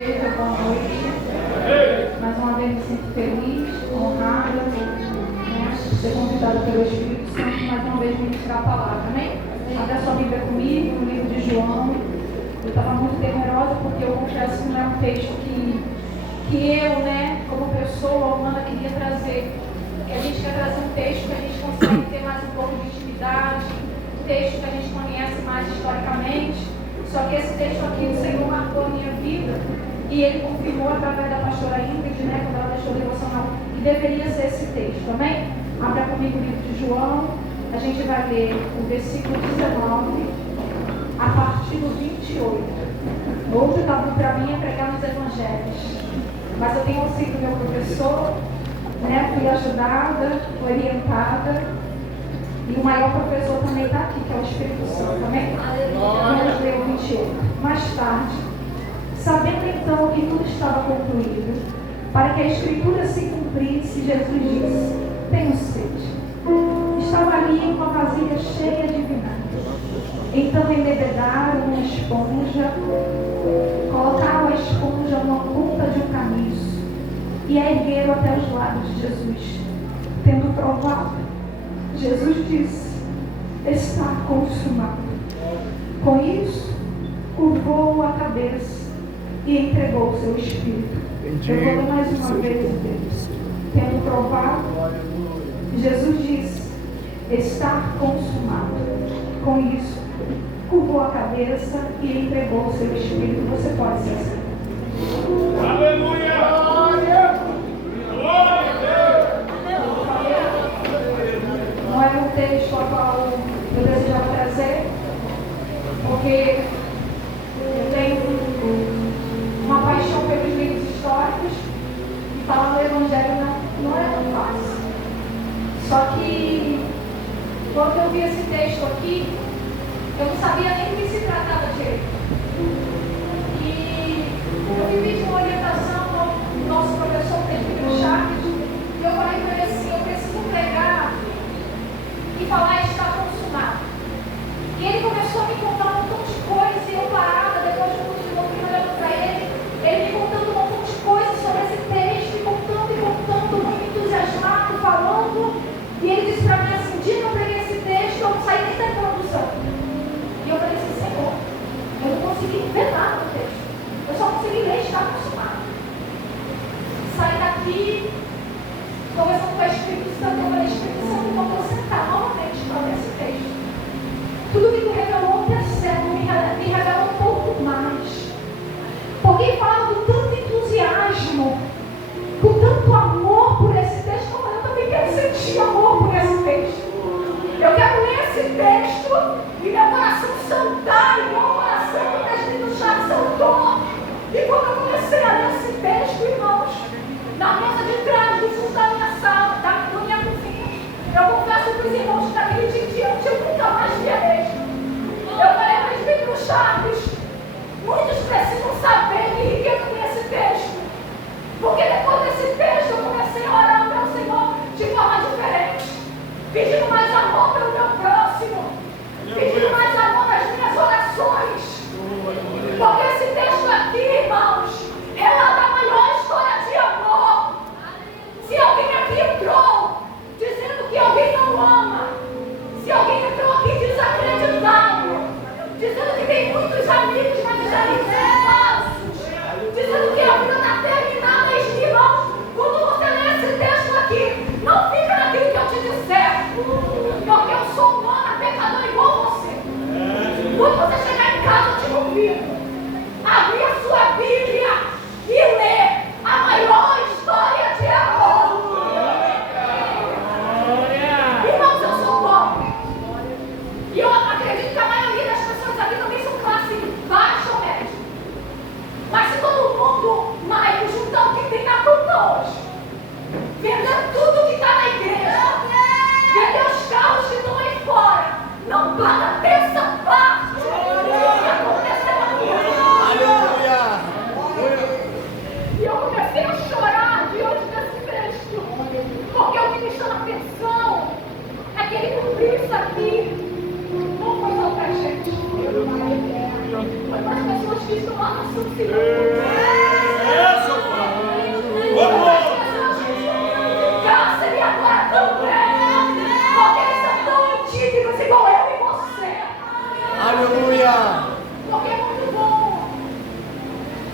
Boa noite. Mais uma vez me sinto feliz, honrada, ser convidada pelo Espírito Santo mais uma vez ministrar a palavra, amém? Abra a sua Bíblia comigo, no livro de João. Eu estava muito temerosa porque eu confesso que não é um texto que eu, como pessoa humana, queria trazer. Porque a gente quer trazer um texto que a gente consegue ter mais um pouco de intimidade, um texto que a gente conhece mais historicamente. Só que esse texto aqui o Senhor marcou a minha vida e Ele confirmou através da pastora Ingrid, quando ela deixou o devocional, que deveria ser esse texto, amém? Abra comigo o livro de João, a gente vai ler o versículo 19 a partir do 28. Hoje está bom para mim é pregar nos evangelhos, mas eu tenho sido meu professor, fui ajudada, orientada. E o maior professor também está aqui, que é o Espírito Santo, amém? Vamos ler o 28. Mais tarde, sabendo então que tudo estava concluído, para que a Escritura se cumprisse, Jesus disse: tenho sede. Estava ali uma vasilha cheia de vinagre. Então embebedaram uma esponja, colocaram a esponja numa ponta de um caniço e a ergueram até os lábios de Jesus. Tendo provado, Jesus disse: está consumado. Com isso, curvou a cabeça e entregou o seu espírito. Eu vou ler mais uma vez o texto. Tendo provado, Jesus disse: está consumado. Com isso, curvou a cabeça e entregou o seu espírito. Você pode ser assim. Aleluia! Glória! Glória a Deus! Não era um texto a qual eu desejava trazer, porque eu tenho uma paixão pelos livros históricos e falar do Evangelho não é tão fácil. Só que quando eu vi esse texto aqui, eu não sabia nem do que se tratava direito. E eu vivi de uma orientação do nosso professor Pedro Chaves, e eu falei para ele assim: eu preciso pregar e falar está consumado. E ele começou a me contar um montão de coisas e eu parada, depois de um curso de doutrina, olhando para ele me contando um montão de coisas sobre esse texto, e contando, muito entusiasmado, falando. E ele disse para mim assim: um dia que eu preguei esse texto, eu não saí nem da introdução. E eu falei assim: Senhor, eu não consegui ver nada no texto. Eu só consegui ler está consumado. Saí daqui, conversando com a Espírito Santo, eu falei: Espírito Santo, eu vou sentar novamente para ler esse texto. Tudo que tu revelou, percebo, me revela um pouco mais. Porque ele falava com tanto entusiasmo, com tanto amor por esse texto, eu também quero sentir amor por esse texto. Eu quero ler esse texto e meu coração saltar, e meu coração que está escrito já saltou. E quando eu comecei a ler esse texto, irmãos, na mesa de trás,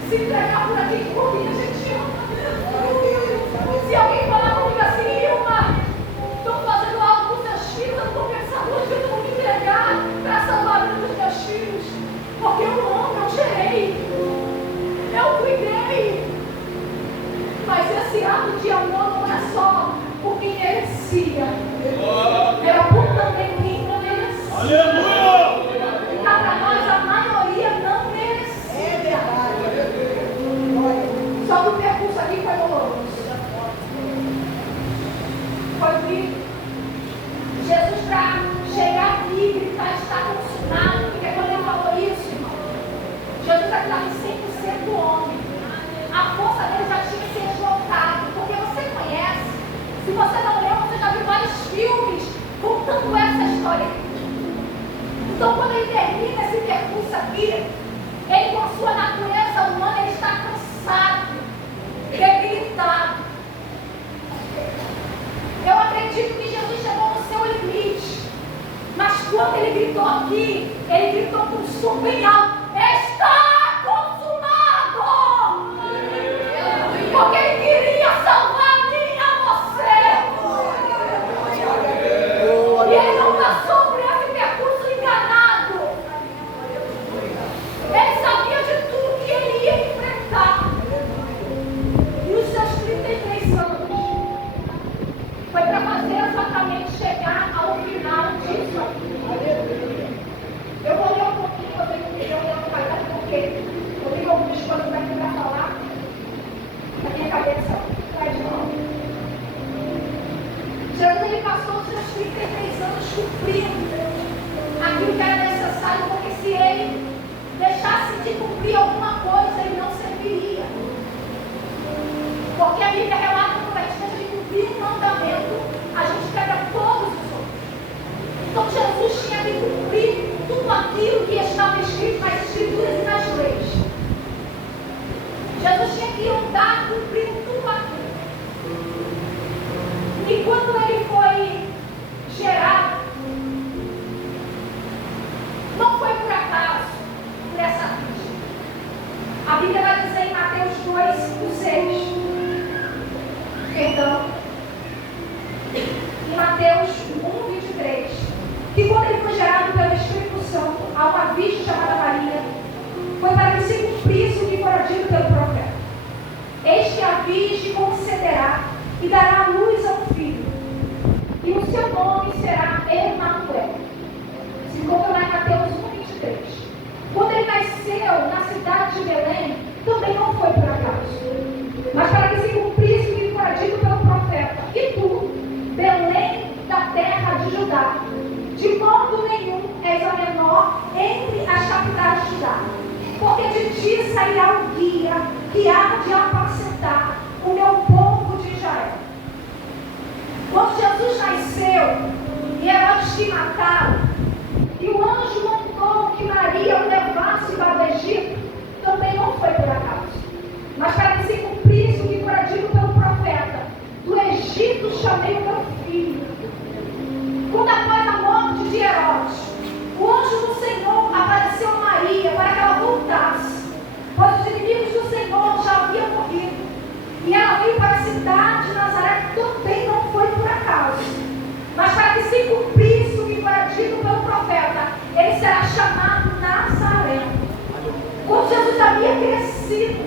se entregar por aqui por quem a gente ama. Se alguém falar comigo assim, Ilma, estou fazendo algo com seus filhos, eu estou pensando hoje que eu vou me entregar para salvar a vida dos meus filhos, porque eu amo, eu gerei, eu cuidei. Mas esse ato de amor não é só por quem merecia, era por também quem não merecia. Aleluia! E para nós a maioria não merecia. Só que o percurso aqui foi doloroso. Foi horrível. Jesus, para chegar aqui e gritar, está consumado, porque quando ele falou isso, irmão, Jesus estava 100% homem. A força dele já tinha se esgotado, porque você conhece. Se você não leu, você já viu vários filmes contando essa história. Então, quando ele termina esse percurso aqui, ele, com a sua natureza humana, ele está cansado, debilitado. Eu acredito que Jesus chegou no seu limite, mas quando ele gritou aqui, ele gritou com um som bem alto: está consumado! Porque ele queria salvar a mim e a você. E ele não passou por esse percurso enganado. Ele sabia de tudo que ele ia enfrentar. E os seus 33 anos foi para fazer exatamente chegar ao final disso aqui. Eu vou ler um pouquinho, eu tenho que ler um bocado, porque eu tenho algumas coisas aqui para falar na minha cabeça. Traz de novo. Jesus, ele passou os seus 33 anos cumprindo aquilo que era necessário, porque se ele deixasse de cumprir alguma coisa, ele não serviria. Porque a Bíblia relata que quando a gente deixa de cumprir um mandamento, a gente quebra todos os outros. Então Jesus tinha de cumprir tudo aquilo que estava escrito nas Escrituras e nas leis. Jesus tinha que andar cumprindo tudo aquilo. E quando ele foi gerado, não foi por acaso, por essa vida. A Bíblia vai dizer em Mateus 2:6. Perdão. Em Mateus 1:23. Que quando ele foi gerado pelo Espírito Santo, a uma virgem chamada Maria, foi para que se cumprisse o que fora dito pelo profeta. Eis que a virgem concederá e dará à luz a um filho, e o seu nome será Emanuel. Se encontra lá em Mateus 1:23. Quando ele nasceu na cidade de Belém, também não foi por acaso, mas para que se cumprisse o que fora dito pelo profeta: e tu, Belém da terra de Judá, de modo nenhum és a menor entre as capitais de Judá, porque de ti sairá um guia que há de apacentar o meu povo de Israel. Quando Jesus nasceu e Herodes que mataram, e o anjo mandou que Maria o levasse para o Egito, também não foi por acaso, mas para que se cumprisse o que fora dito pelo profeta: do Egito chamei o meu filho. Quando após a morte de Herodes, o anjo do Senhor apareceu a Maria para que ela voltasse, pois os inimigos do Senhor já haviam morrido, e ela veio para a cidade de Nazaré, também não foi por acaso, mas para que se cumprisse o que fora dito pelo profeta: ele será chamado Nazareno. Quando Jesus havia crescido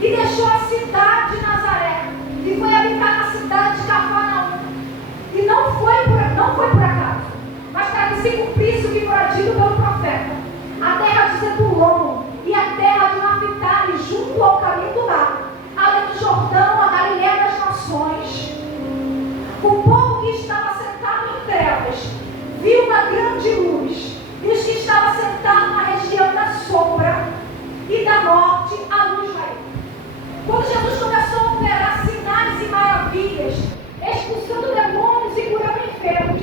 e deixou a cidade de Nazaré e foi habitar na cidade de Cafarnaum, e não foi por acaso, mas para que se cumprisse o que fora dito pelo profeta: a terra de Zebulon e a terra de Naphtali, junto ao caminho do mar, além do Jordão, a Galileia das nações. O povo que estava sentado em trevas viu uma grande luz, e os que estavam sentados na região da sombra e da morte, a luz veio. Quando Jesus começou a operar sinais e maravilhas, expulsando demônios e curando enfermos,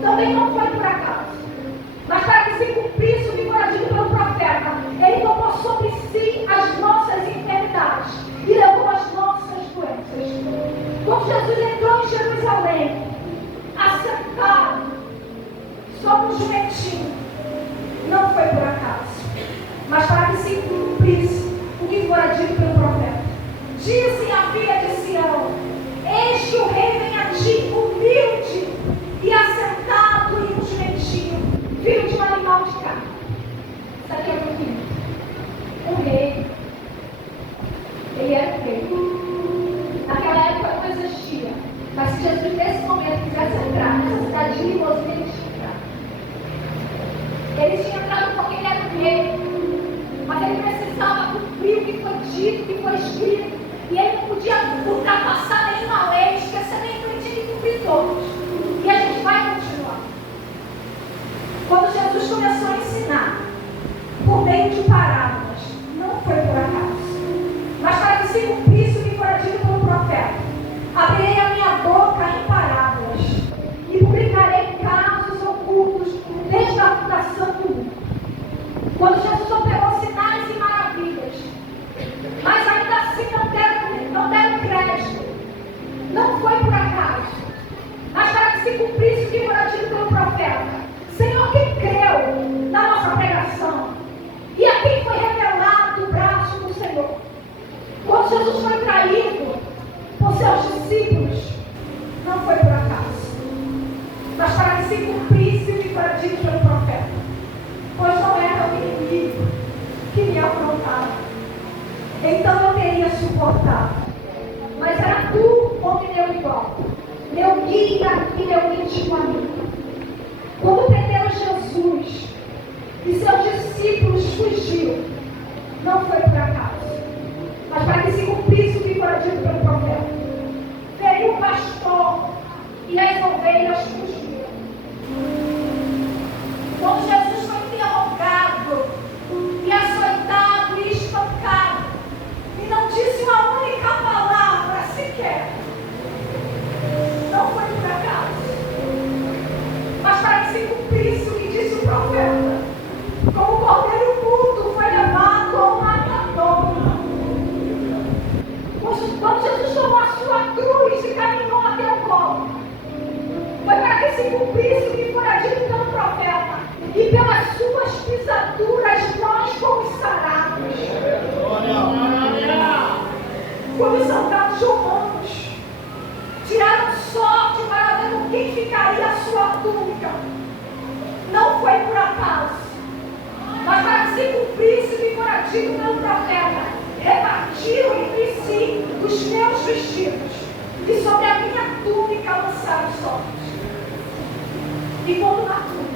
também não foi por acaso, mas para que se cumprisse o que fora dito pelo profeta: ele tomou sobre si as nossas enfermidades e levou as nossas doenças. Quando Jesus entrou em Jerusalém, assentado sobre um jumentinho, não foi por acaso, mas para que se cumprisse o que fora Dizem a filha de Sião: eis que o rei vem a ti, humilde e assentado em um jumentinho, filho de um animal de carne. Sabe o que é o filho? Um rei. Ele era um rei. Naquela época não existia. Mas se Jesus nesse momento quisesse entrar nessa cidade de limousine, ele tinha entrado. Ele tinha entrado porque ele era um rei. Mas ele precisava cumprir o que foi dito, o que foi escrito. E ele não podia ultrapassar nenhuma lei, esquecer nenhum, ele tinha que cumprir todos. E a gente vai continuar. Quando Jesus começou a ensinar por meio de parábolas, não foi por acaso, mas para que se cumprisse o que fora dito pelo profeta: abrirei a minha boca em parábolas e publicarei casos ocultos desde a fundação do mundo. Quando Jesus operou sinais e maravilhas, mas ainda assim não deram crédito, não foi por acaso, mas para que se cumprisse o que fora dito pelo profeta: Senhor, quem creu na nossa pregação? E a quem foi revelado o braço do Senhor? Quando Jesus foi traído por seus discípulos, não foi por acaso, mas para que se cumprisse o que foi dito pelo profeta. Pois não era o inimigo que me afrontava, então eu teria suportado. Mas era tu, homem meu igual, meu guia e meu íntimo amigo. Quando prenderam Jesus e seus discípulos fugiram, não foi por acaso, mas para que se cumprisse o que foi dito pelo profeta. Veio o pastor e as ovelhas fugiram. Quando Jesus foi interrogado e açoitado e espancado, e não disse uma única palavra sequer, não foi por acaso, mas para que se cumprisse o que disse o profeta: como o cordeiro mudo foi levado ao matadouro. Quando Jesus tomou a sua cruz e caminhou até o Gólgota, foi para que se cumprisse o que fora dito pelo profeta: e pelas suas pisaduras nós fomos sarados. Quando os soldados romanos tiraram sorte para ver com quem ficaria a sua túnica, não foi por acaso, mas para que se cumprisse o que fora dito pelo profeta: repartiram entre si os meus vestidos, e sobre a minha túnica lançaram sorte. E quando na cruz,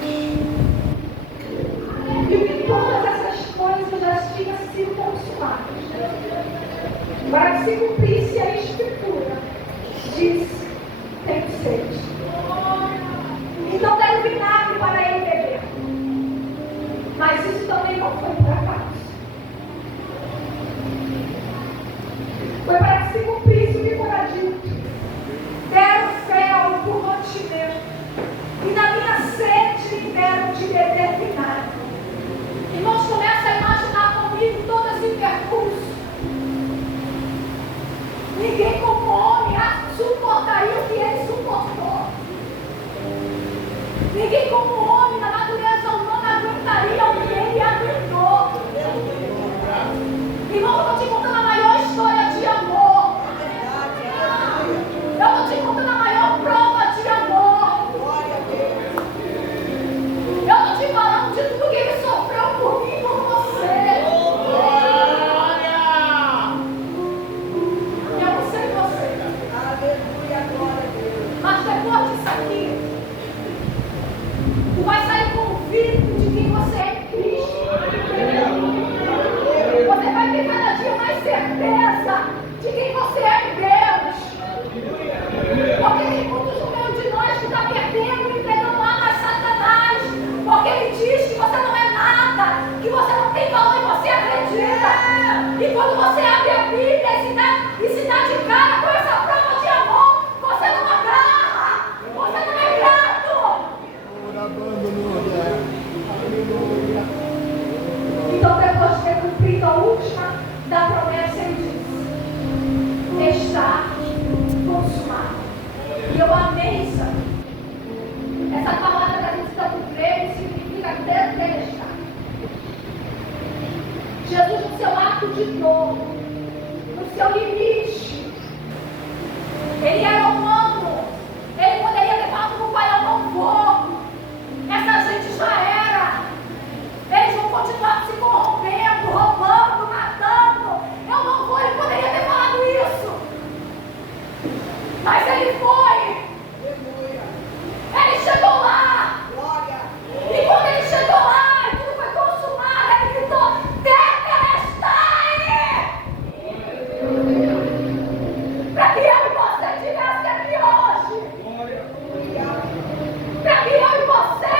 e que todas essas coisas já tinham sido consumadas, para que se cumprisse a escritura, disse: tenho sede. Então deram vinagre para ele beber. Mas isso também não foi por acaso. Foi para que se cumprisse o que fora dito: deram fel por mantimento, e na minha sede me deram de beber vinagre. Irmãos, começa a imaginar comigo todo esse percurso. Ninguém como homem suportaria o que ele suportou. Ninguém como homem na natureza humana aguentaria o que ele aguentou. Irmão, eu estou te contando a maior história de amor. Eu estou te contando a maior prova de amor. Eu estou te falando de tudo que ele sofreu por mim e por você. Eu não sei você. Mas depois disso aqui, tu vai sair convicto de quem você é em Cristo. Você vai ter cada dia mais certeza de quem você é em Deus. Porque tem muitos no meio de nós que está perdendo e entregando lá a Satanás. Porque ele diz que você não é nada, que você não tem valor e você acredita. E quando você abre a Bíblia e se dá de cara com essa prova de amor, você não agarra, você não é grato. Então, depois de ter cumprido a última da promessa, ele disse: está consumado. seu limite. Ele era humano. Ele poderia ter falado para o pai: eu não vou. Essa gente já era. Eles vão continuar se corrompendo, roubando, matando. Eu não vou. Ele poderia ter falado isso. Mas ele foi. Ele chegou lá. E quando ele chegou lá, tudo foi consumado. Ele gritou: Tetelestai! Para que eu e você estivesse aqui hoje. Para que eu e você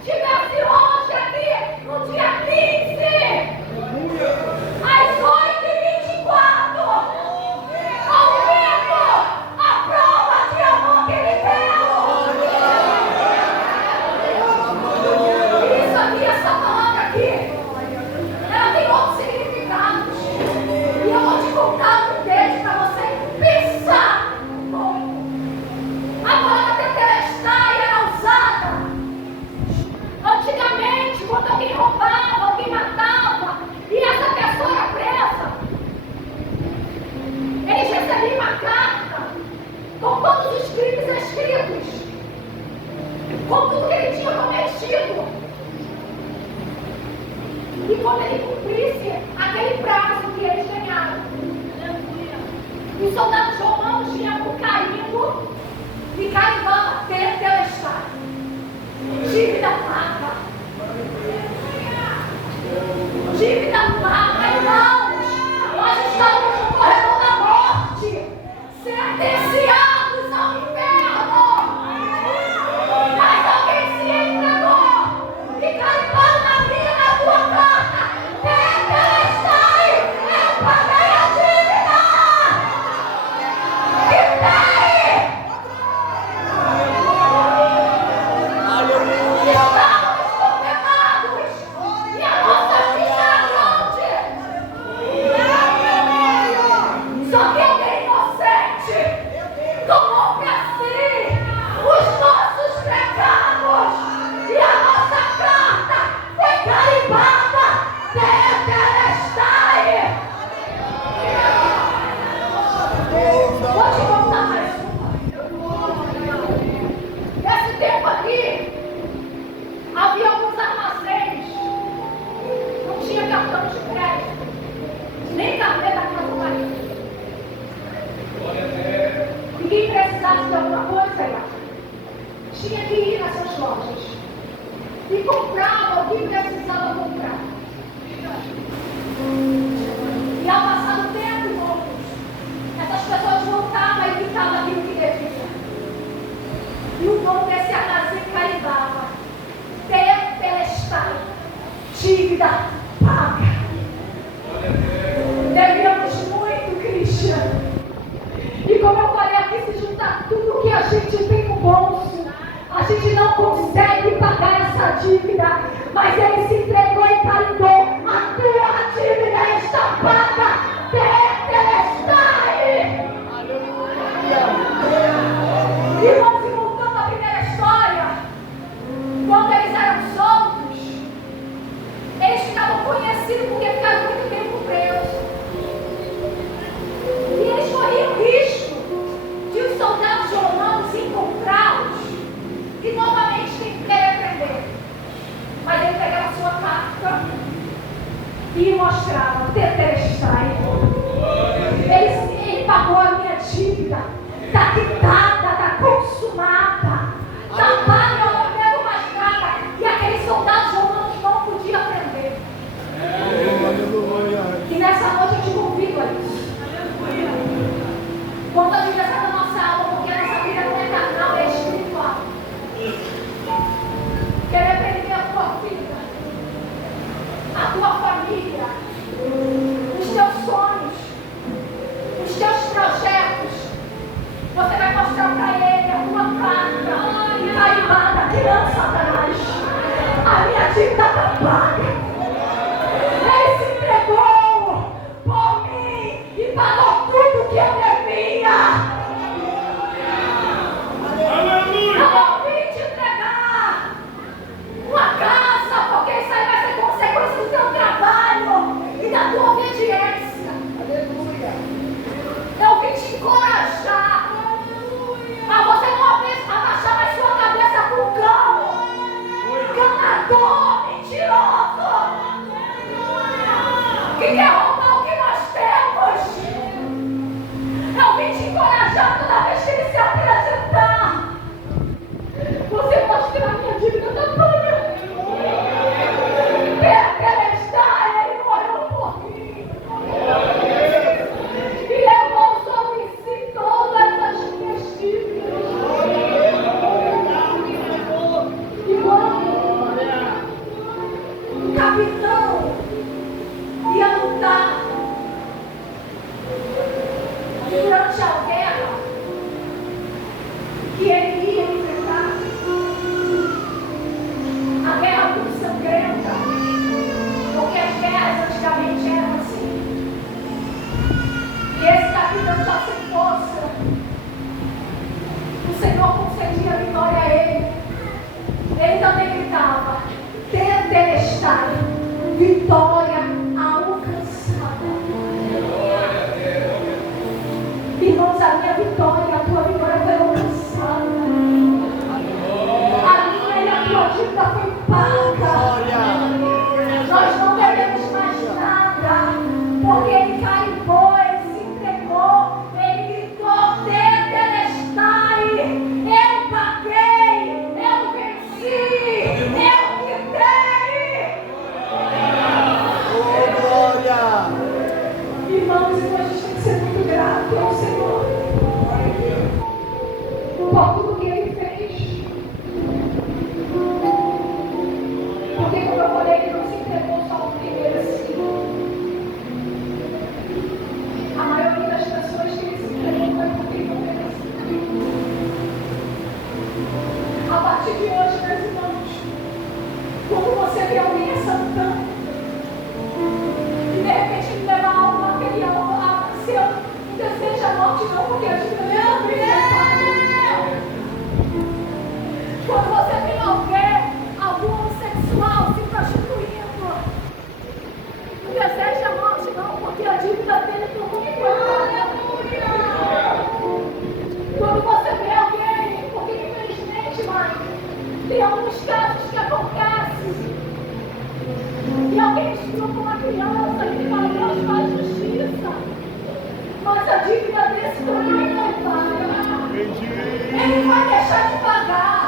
estivesse hoje aqui no dia 15. Às 8h24. Ouvindo a prova de amor que ele deu. Isso aqui, essa palavra aqui, ela tem outros significados. E eu vou te contar um deles para você pensar um pouco. A palavra tetelestai era usada antigamente quando alguém roubava, alguém matava, e essa pessoa era presa. Eles recebiam uma carta com todos os crimes escritos, com tudo que ele tinha cometido. E quando ele cumprisse aquele prazo que eles ganharam, os soldados romanos tinham por carimbo e carimbava tetelestai. Dívida paga. Dívida paga, irmãos. Nós estamos no corredor da morte, sentenciados ao inferno. Mas alguém se entregou e carimbou na minha, na tua carta: Tetelestai, eu paguei a dívida. E tem! Estamos condenados e a nossa ficha era grande. Só que alguém inocente tomou para si os nossos pecados e a nossa carta foi carimbada. Tetelestai. Vou te contar mais uma. Nesse tempo aqui, havia alguns armazéns. Não tinha cartão de crédito, nem carteira da casa do marido. E quem precisasse de alguma coisa, tinha que ir nessas lojas e comprava o que precisava comprar. E ao passar do tempo, irmãos, essas pessoas voltavam e quitavam aquilo que devia. E o dono desse armazém carimbava: Tetelestai, dívida paga. Devemos muito, Cristian. E como eu falei aqui, se juntar tudo que a gente tem no bolso, a gente não consegue pagar essa dívida. Mas ele se entregou e carimbou: a tua dívida está paga. Tetelestai. Irmãos, e voltando à primeira história, quando eles eram soltos, eles ficavam conhecidos porque ficaram muito tempo presos. E eles corriam risco de os soldados romanos encontrá-los e novamente querer prender. Mas ele pegava a sua carta e mostrava: Tetelestai. Ele pagou a minha dívida. Está quitada, está consumada. Está paga, eu não devo mais nada. E aqueles soldados romanos não podiam prender. E nessa noite eu te convido a isso. Quando a vida está na nossa alma, porque a nossa vida não é carnal, é espiritual. Querer prender a tua vida, a tua família, os teus sonhos, os teus projetos. Você vai mostrar durante a guerra que ele ia enfrentar, a guerra muito sangrenta, porque as guerras antigamente eram assim. E esse capitão já sem força, o Senhor concedia vitória a ele. Ele também gritava: tetelestai, vitória alcançada. Irmãos, a minha vitória, a tua vitória foi alcançada. A minha e a tua dívida foi paga. Nós não devemos mais nada, porque ele carimbou, ele se entregou, ele gritou: tetelestai, eu paguei, eu venci, eu quitei. Oh, glória! Irmãos, então a gente tem que ser muito grato ao Senhor por tudo que Ele fez. Porque, como eu falei, Ele não se entregou só porque merecia. A maioria das pessoas que Ele se entregou foi porque não merecia. A partir de hoje, meus irmãos, quando você vê alguém assaltando, e de repente ele leva algo material a seu, não deseja a morte não, porque a gente não é. Quando você vê algum homossexual se prostituindo, não deseja a morte não, porque a dívida dele por muito Quando você vê alguém, porque infelizmente, mãe, tem alguns casos que acontecem, e alguém estupra uma criança que fala: Deus faz justiça, mas a dívida desse também não paga. Ele vai deixar de pagar.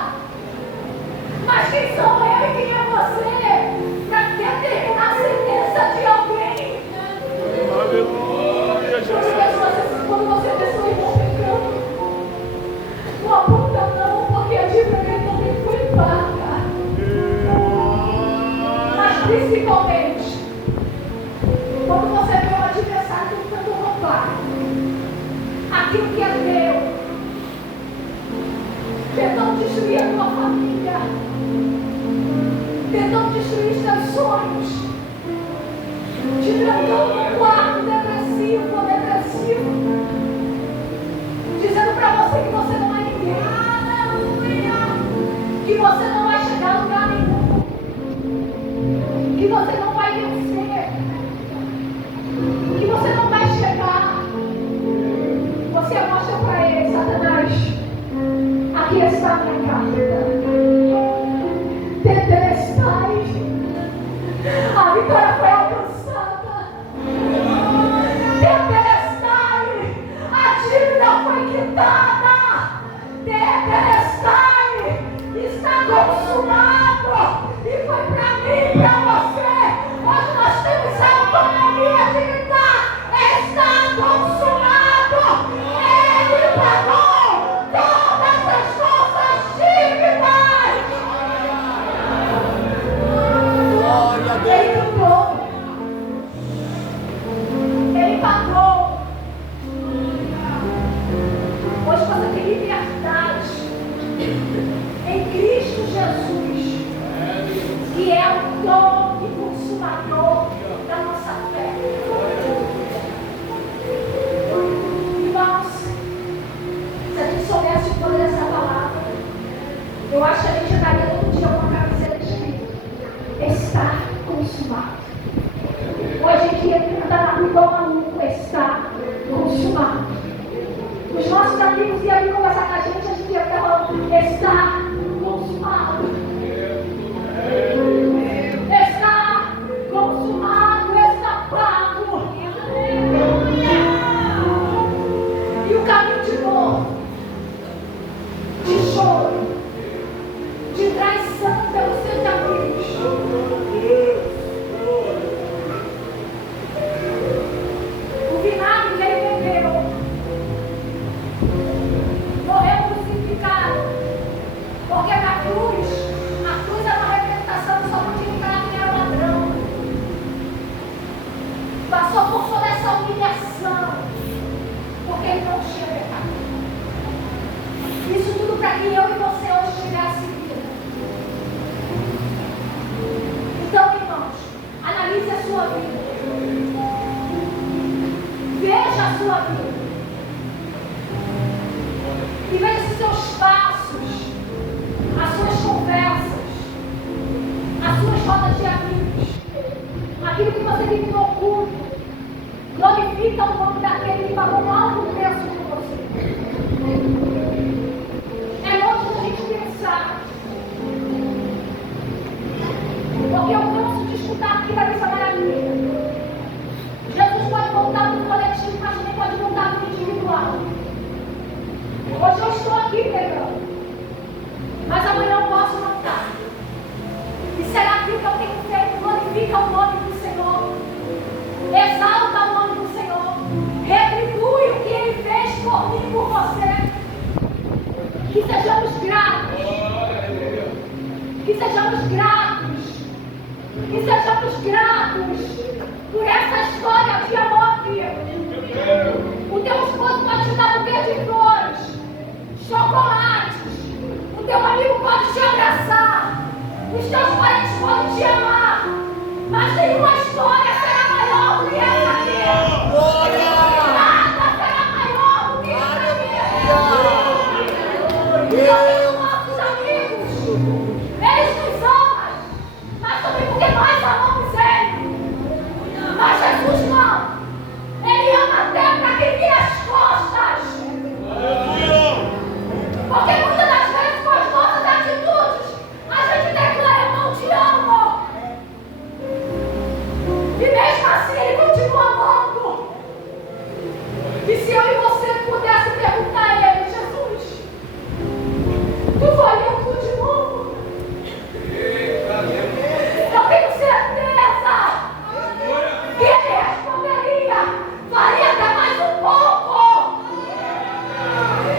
Mas quem sou eu e quem é você para determinar a sentença de alguém? Aleluia, Jesus. Quando você vê seu irmão pecando, não aponta não, porque a dívida dele também foi paga. Mas principalmente, quando você vê o adversário tentando roubar aquilo que é teu, tentando destruir a tua família, tentando destruir os teus sonhos, te trancando num quarto depressivo, dizendo pra você que você não é ninguém, que você não vai chegar a lugar nenhum, que você não vai vencer, que você não vai chegar. Você mostra para ele: Satanás, aqui está a minha carta. Tetelestai, a vitória foi alcançada. Tetelestai, a dívida foi quitada. Tetelestai, está consumado. E foi para mim e para você. Hoje nós temos a autonomia de gritar: está consumado. Ele pagou todas as nossas dívidas. Glória a Deus! Ele pagou. Ele pagou. Hoje você tem liberdade em Cristo Jesus, que é o dono e consumador da nossa fé. Irmãos, se a gente soubesse o poder dessa palavra, eu acho que a gente andaria todo dia com uma camiseta escrita: está consumado. Ou a gente ia cantar na rua igual maluco: está consumado. Os nossos amigos iam vir conversar com a gente ia ficar falando: está consumado. Está consumado, está pago. E o caminho de dor, de choro, de traição pelos seus amigos, o vinagre que ele bebeu, morreu crucificado, que eu e você hoje tivesse vida. Então, irmãos, analise a sua vida. Veja a sua vida. E veja se seus passos, as suas conversas, as suas rodas de amigos, aquilo que você vive no oculto, glorifica o nome daquele que pagou um alto preço por você. É longe da gente pensar. Porque eu canso de escutar aqui da missa maravilha. Jesus pode voltar no coletivo, mas também pode voltar no individual. Hoje eu estou aqui pregando, mas amanhã eu posso não estar. E será aquilo que eu tenho feito? Glorifica o nome do Senhor, exalta o nome do Senhor, retribui o que Ele fez por mim e por você. Que sejamos gratos, que sejamos gratos, que sejamos gratos por essa história de amor vivo. O teu esposo pode te dar um buquê de flores, chocolates, o teu amigo pode te abraçar, os teus parentes podem te amar, mas nenhuma história será maior do que essa aqui. Glória! Nada será maior do que essa aqui. Deus! Os nossos amigos, eles nos amam, mas também porque nós amamos Ele. Mas Jesus não. Ele ama até para quem vira as costas. Porque muitas das vezes com as nossas atitudes a gente declara: eu não te amo. E mesmo assim Ele continua amando. E se eu e você pudesse perguntar a Ele: Jesus, tu faria tudo de novo? Eu tenho certeza que Ele responderia: faria até mais um pouco.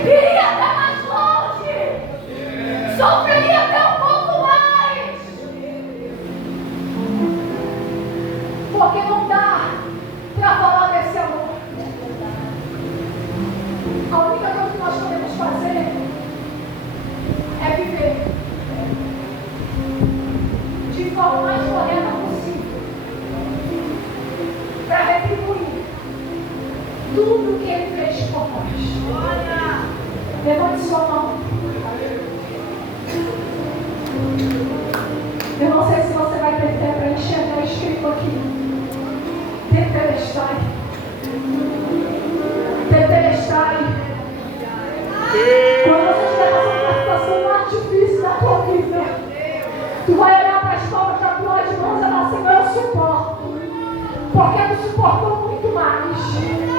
Iria até mais longe. Sofreria até um pouco mais. Porque não dá para falar desse amor. A única coisa que nós podemos fazer é viver de forma mais correta possível para retribuir tudo que Ele fez por nós. Levante sua mão. Eu não sei se você vai ter fé para enxergar escrito aqui: Tetelestai. Tetelestai. Quando você estiver passando por uma situação mais difícil da tua vida, tu vai olhar para as palmas das tuas mãos e falar: Senhor, eu suporto. Porque tu suportou muito mais.